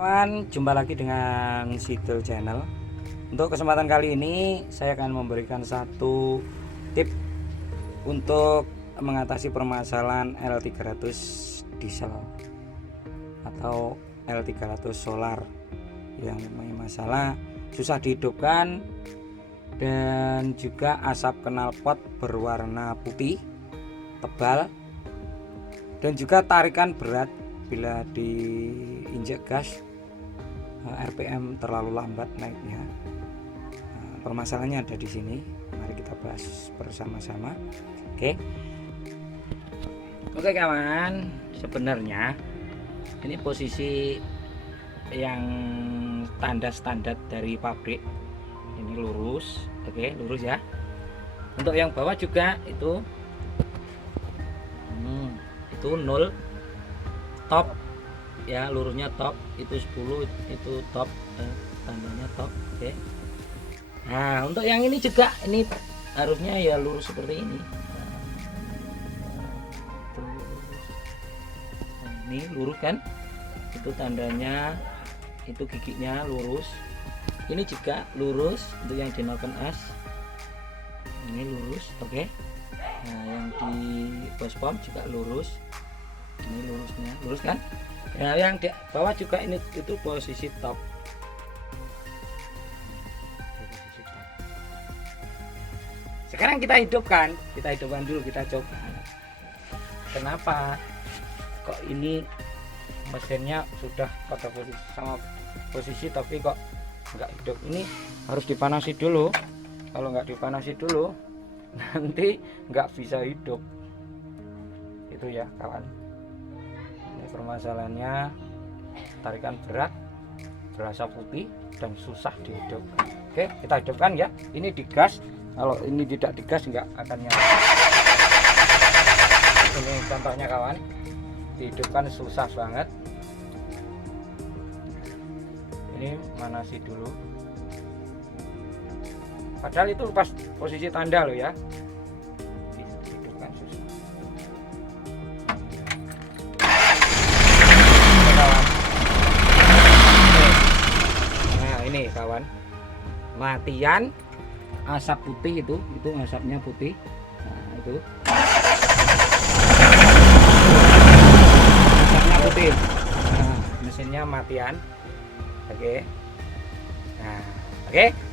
Kawan, jumpa lagi dengan Sidul Channel. Untuk kesempatan kali ini saya akan memberikan satu tip untuk mengatasi permasalahan L300 diesel atau L300 solar yang mempunyai masalah susah dihidupkan dan juga asap knalpot berwarna putih tebal dan juga tarikan berat bila diinjek gas. RPM terlalu lambat naiknya. Permasalahannya ada di sini. Mari kita bahas bersama-sama. Oke kawan, sebenarnya ini posisi yang standar dari pabrik. Ini lurus, lurus ya. Untuk yang bawah juga itu 0 top ya, lurusnya top, itu 10 itu top, tandanya top. Nah untuk yang ini juga ini harusnya ya lurus seperti ini. Nah, ini lurus kan, itu tandanya, itu giginya lurus. Ini juga lurus untuk yang di 0 as, ini lurus. Nah yang di bos pom juga lurus, ini lurusnya lurus kan. Nah yang di bawah juga ini itu posisi top. Sekarang kita hidupkan dulu, kita coba. Kenapa kok ini mesinnya sudah pada posisi sama posisi tapi kok nggak hidup? Ini harus dipanasi dulu. Kalau nggak dipanasi dulu nanti nggak bisa hidup. Itu ya kawan. Permasalahannya tarikan berat, berasa putih dan susah dihidupkan. Oke, kita hidupkan ya. Ini digas. Kalau ini tidak digas nggak akan nyala. Ini contohnya kawan, dihidupkan susah banget. Ini manasi dulu. Padahal itu pas posisi tanda loh ya. Dihidupkan susah. Ini kawan, matian asap putih itu asapnya putih. Nah, itu asapnya putih. Nah, mesinnya matian. Nah,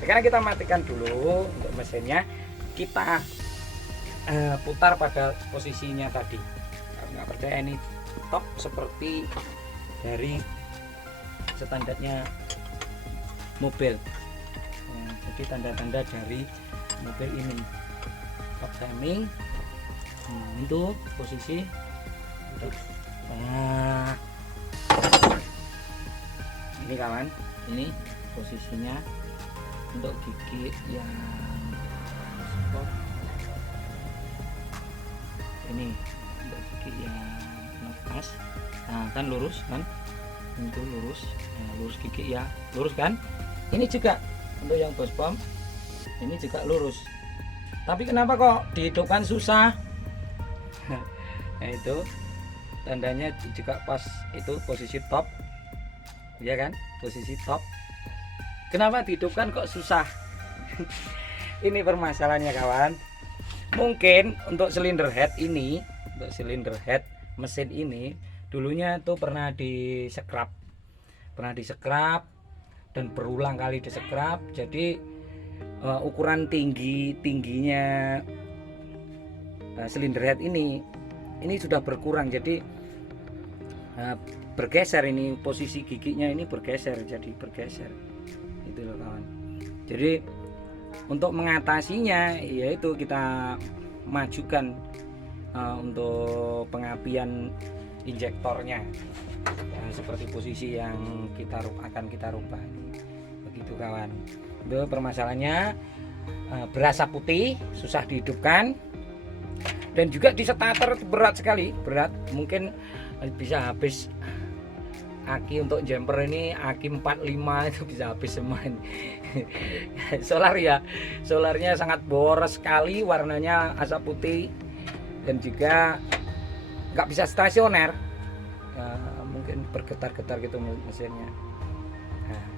sekarang kita matikan dulu untuk mesinnya. Kita putar pada posisinya tadi. Kalau nggak percaya, ini top seperti dari standarnya mobil. Jadi tanda-tanda dari mobil ini. Top timing. Itu posisi. Nah, ini kawan, ini posisinya untuk gigi yang spot. Ini untuk gigi yang nafas. Nah kan lurus kan, itu lurus. Nah, lurus gigi ya, lurus kan. Ini juga untuk yang bos pom, ini juga lurus. Tapi kenapa kok dihidupkan susah? Nah itu tandanya juga pas itu posisi top, ya kan, posisi top. Kenapa dihidupkan kok susah? Ini permasalahannya kawan. Mungkin untuk silinder head ini, untuk silinder head mesin ini dulunya itu pernah disekrap dan berulang kali disekrap. Jadi ukuran tingginya silinder head ini sudah berkurang, jadi bergeser. Ini posisi giginya ini bergeser, jadi bergeser itu loh kawan. Jadi untuk mengatasinya yaitu kita majukan untuk pengapian injektornya. Nah, seperti posisi yang akan kita rubah ini. Begitu kawan. Itu permasalahannya, berasa putih, susah dihidupkan, dan juga di starter berat sekali, berat. Mungkin bisa habis aki untuk jumper ini, aki 45 itu bisa habis semua ini. Solar ya, solarnya sangat boros sekali, warnanya asap putih dan juga nggak bisa stasioner. Mungkin bergetar-getar gitu mesinnya.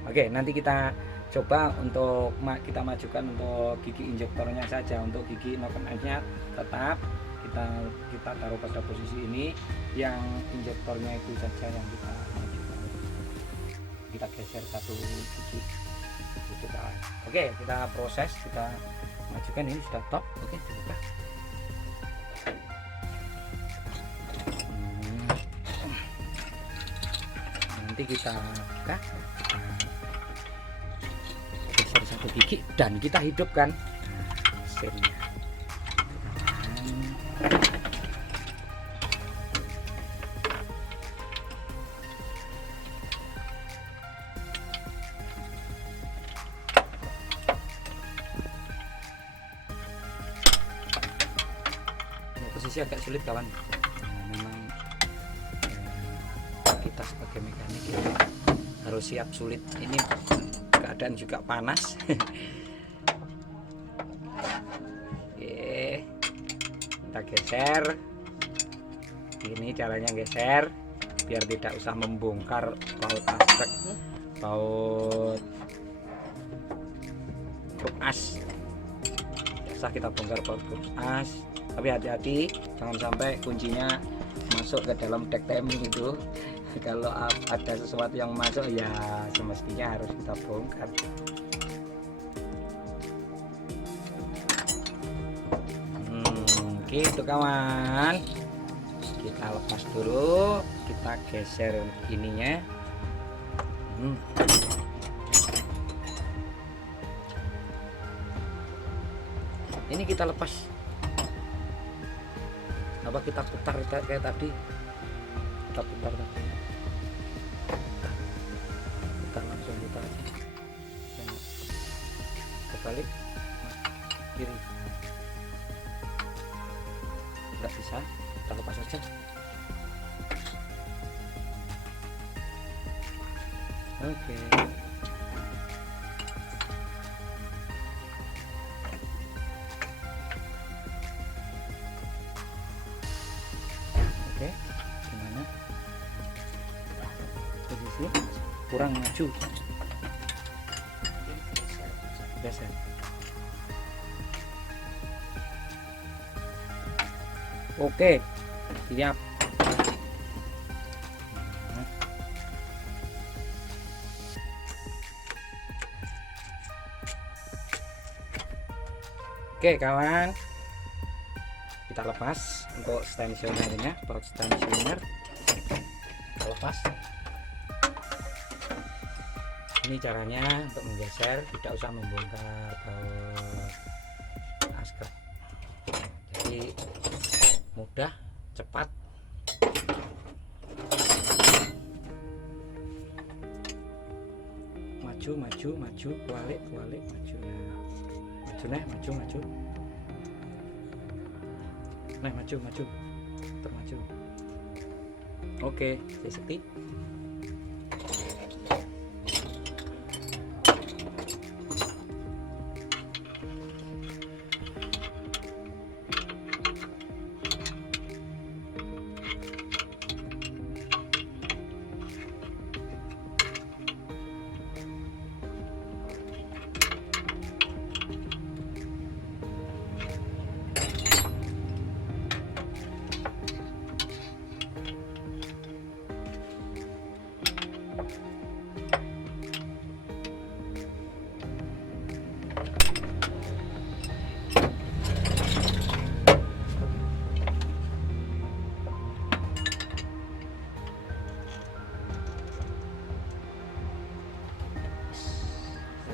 Oke, nanti kita coba untuk kita majukan untuk gigi injektornya saja. Untuk gigi noken nya tetap kita taruh pada posisi ini, yang injektornya itu saja yang kita majukan. Kita geser satu gigi itu kawan. Oke, kita proses, kita majukan. Ini sudah top. Oke, dibuka. Nanti kita buka, geser satu gigi dan kita hidupkan mesinnya. Posisi agak sulit kawan, memang kita sebagai mekanik ya, harus siap sulit. Ini keadaan juga panas. Oke, kita geser. Ini caranya geser biar tidak usah membongkar baut aspek, baut grup as. Usah kita bongkar baut grup as, tapi hati-hati jangan sampai kuncinya masuk ke dalam dek temi itu. Kalau ada sesuatu yang masuk ya semestinya harus kita bongkar. Gitu kawan, kita lepas dulu, kita geser ininya. Ini kita lepas, apa kita putar kayak tadi, kita putar tadi, putar langsung kita aja, kebalik kiri, nggak bisa, kita lepas aja. Oke. Oke, gimana posisi kurang maju, geser. Oke, siap. Oke kawan, kita lepas untuk tensionernya, baut tensioner kita lepas. Ini caranya untuk menggeser, tidak usah membongkar baut asket, jadi mudah, cepat. Maju, maju, maju, balik, balik, maju. Maju, maju. Nah, maju, maju. Termaju. Oke, safety.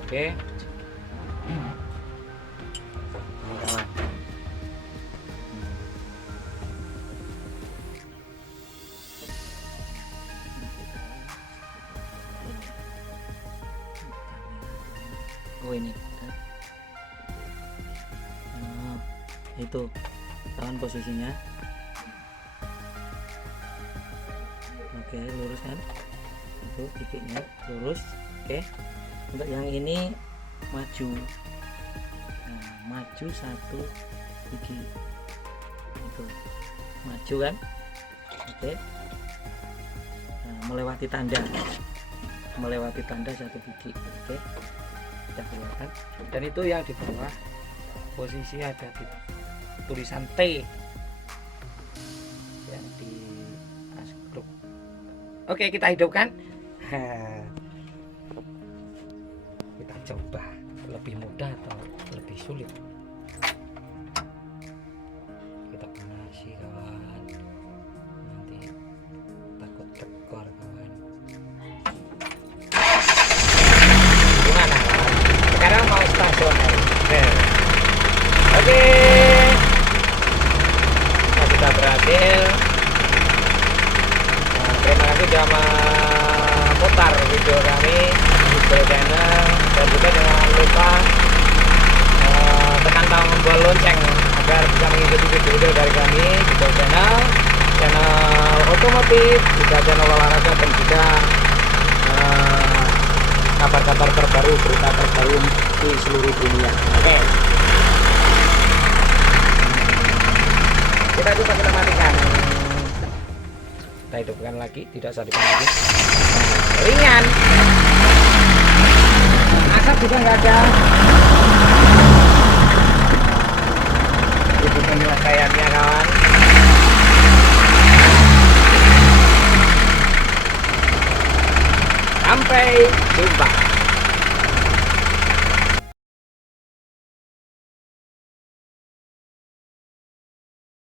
Oke. Ini kawan. Oh ini. Itu kawan posisinya. Oke, lurus kan? Itu giginya lurus. Oke. Untuk yang ini maju, nah, maju satu gigi itu maju kan. Oke, nah, melewati tanda melewati tanda satu biji. Oke, kita keluarkan. Dan itu yang di bawah posisi ada di tulisan T yang di askruk. Oke, kita hidupkan. Kita coba lebih mudah atau lebih sulit. Kita panasi kawan, nanti takut tekor kawan. Gimana kawan? Sekarang mau stasioner. Oke, nah, kita berhasil. Nah, terima kasih sudah memutar video kami di channel, dan juga jangan lupa tekan tombol lonceng agar bisa mengikuti video-video dari kami di channel otomotif, juga channel olahraga, dan juga kabar-kabar terbaru, berita terbaru di seluruh dunia. Oke, kita coba kita matikan, kita hidupkan lagi, tidak usah dipakai. Ringan, asap juga nggak ada. Itu penyelesaiannya kawan. Sampai jumpa.